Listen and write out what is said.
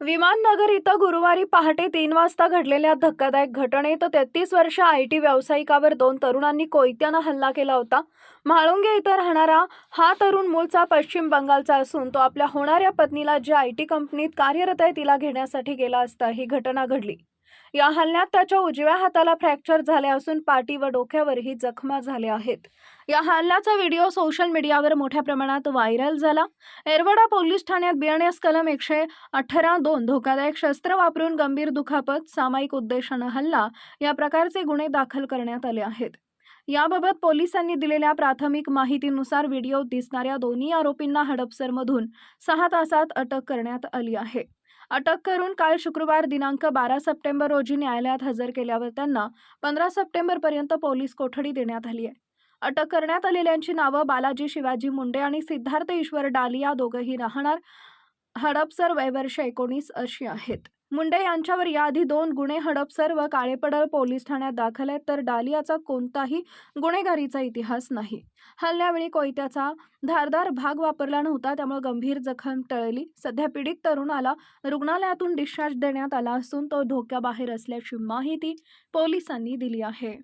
विमाननगर इथं गुरुवारी पहाटे तीन वाजता घडलेल्या धक्कादायक घटनेत तेहतीस वर्ष आय टी व्यावसायिकावर दोन तरुणांनी कोयत्यानं हल्ला केला होता. म्हाळुंगे इथं राहणारा हा तरुण मूळचा पश्चिम बंगालचा असून तो आपल्या होणाऱ्या पत्नीला ज्या आय टी कंपनीत कार्यरत आहे तिला घेण्यासाठी गेला असता ही घटना घडली. या हल्ल्यात त्याच्या उजव्या हाताला फ्रॅक्चर झाले असून पाठी व डोक्यावरही जखमा झाल्या आहेत. या हल्ल्याचा व्हिडिओ सोशल मीडियावर मोठ्या प्रमाणात व्हायरल झाला. एरवडा पोलीस ठाण्यात बीएनएस कलम एकशे अठरा दोन धोकादायक शस्त्र वापरून गंभीर दुखापत सामायिक उद्देशानं हल्ला या प्रकारचे गुन्हे दाखल करण्यात आले आहेत. याबाबत पोलिसांनी दिलेल्या प्राथमिक माहितीनुसार व्हिडिओ दिसणाऱ्या दोन्ही आरोपींना हडपसरमधून सहा तासात अटक करण्यात आली आहे. अटक करून काल शुक्रवार दिनांक बारा सप्टेंबर रोजी न्यायालयात हजर केल्यावर त्यांना पंधरा सप्टेंबरपर्यंत पोलीस कोठडी देण्यात आली आहे. अटक करण्यात आलेल्यांची नावं बालाजी शिवाजी मुंडे आणि सिद्धार्थ ईश्वर डालिया दोघंही राहणार. हडपसर वयवर्ष एकोणीस अशी आहेत. मुंडे यांच्यावर याआधी दोन गुन्हे हडपसर व काळेपडळ पोलीस ठाण्यात दाखल आहेत. तर डालियाचा कोणताही गुन्हेगारीचा इतिहास नाही. हल्ल्यावेळी कोयत्याचा धारदार भाग वापरला नव्हता त्यामुळे गंभीर जखम टळली. सध्या पीडित तरुणाला रुग्णालयातून डिस्चार्ज देण्यात आला असून तो धोक्याबाहेर असल्याची माहिती पोलिसांनी दिली आहे.